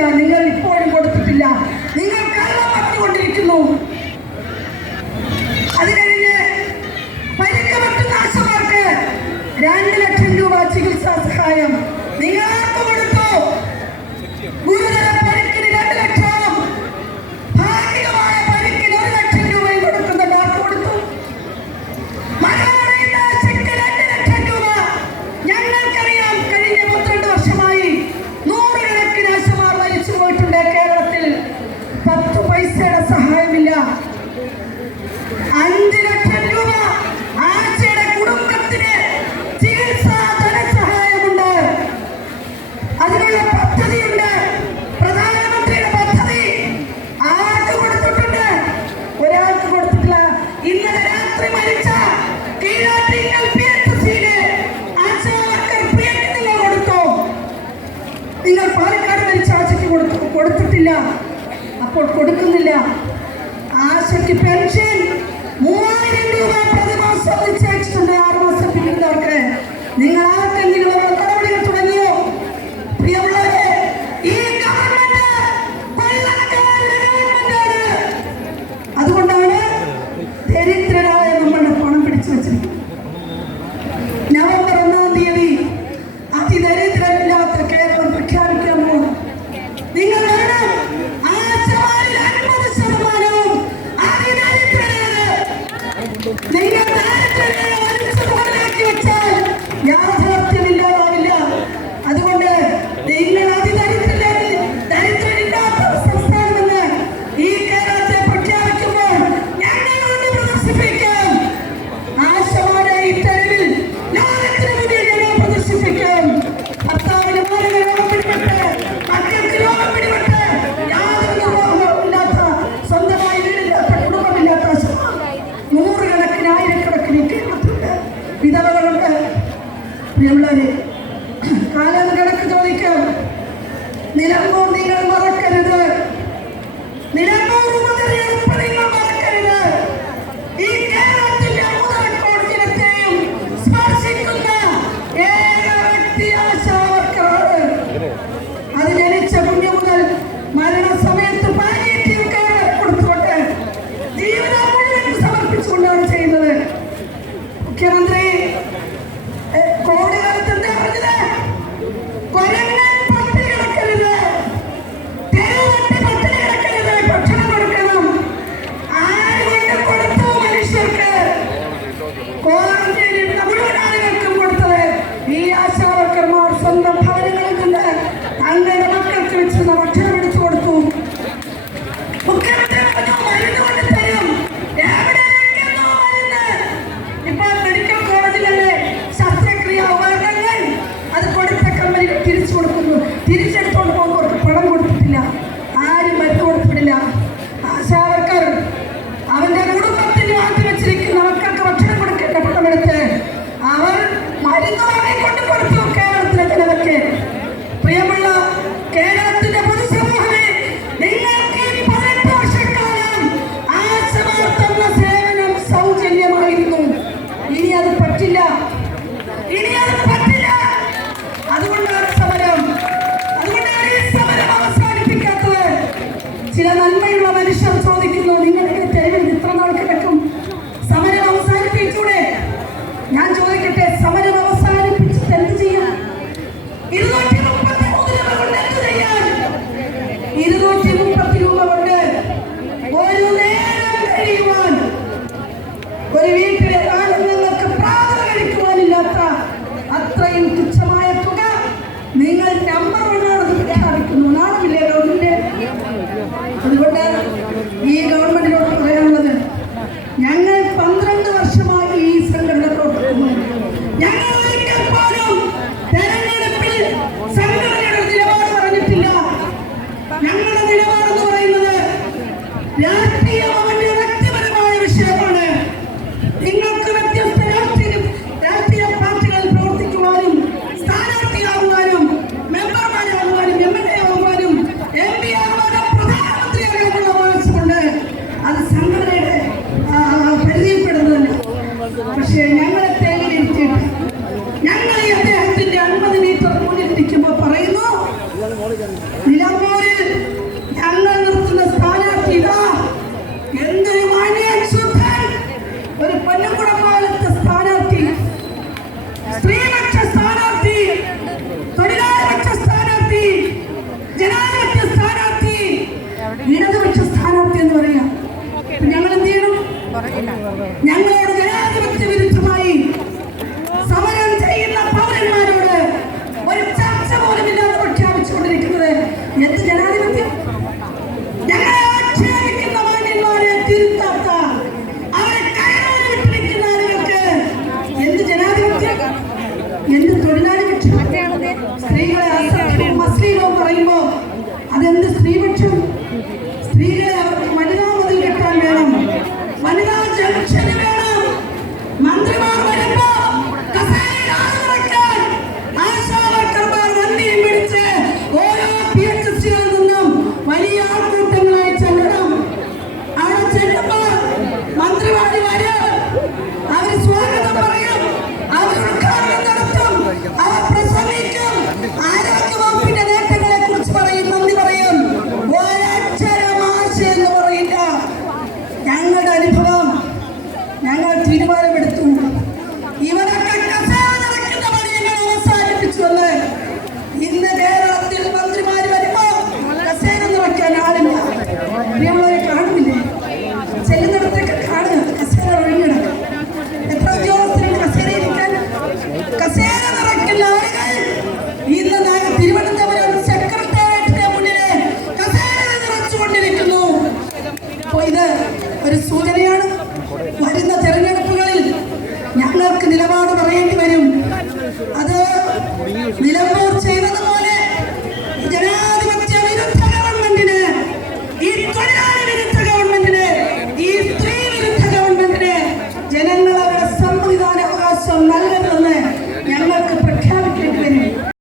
കൊടുത്തിട്ടില്ല നിങ്ങൾ ഇപ്പോഴും കൊടുത്തിട്ടില്ല. നിങ്ങൾ കള്ളം പറഞ്ഞുകൊണ്ടിരിക്കുന്നു. അത് കഴിഞ്ഞ് രണ്ട് ലക്ഷം രൂപ ചികിത്സാ സഹായം. നിങ്ങൾ പാലക്കാട് വരെ ചാച്ചയ്ക്ക് കൊടുത്തു കൊടുത്തിട്ടില്ല. അപ്പോൾ കൊടുക്കുന്നില്ല. ആശയ്ക്ക് പെൻഷൻ മൂവായിരം രൂപ പ്രിയമുള്ളവരെ കാലം കണക്ക് ചോദിക്കാം. നിലമ്പൂർ നിങ്ങൾ മറക്കരുത്. Gracias. പക്ഷേ ഞങ്ങളെ തേങ്ങയിരുത്തിയിട്ട് ഞങ്ങളെ അദ്ദേഹത്തിന്റെ അൻപത് മീറ്റർ മുന്നിൽ പറയുന്നു നിലമ്പൂരിൽ ഞങ്ങൾ നിർത്തുന്ന സ്ഥാനാർത്ഥി ഇതാ. എന്തൊരു മാന്യൻ ശുദ്ധൻ. ഒരു പൊന്നുകുടം സ്ഥാനാർത്ഥി. ഇടതുപക്ഷ സ്ഥാനാർത്ഥി എന്ന് പറയുക ഞങ്ങൾ എന്ത് ചെയ്യണം? ഞങ്ങളോട് ജനാധിപത്യ വിരുദ്ധമായി Yeah. പ്രിയമുള്ളവരെ കാണുന്നില്ലേ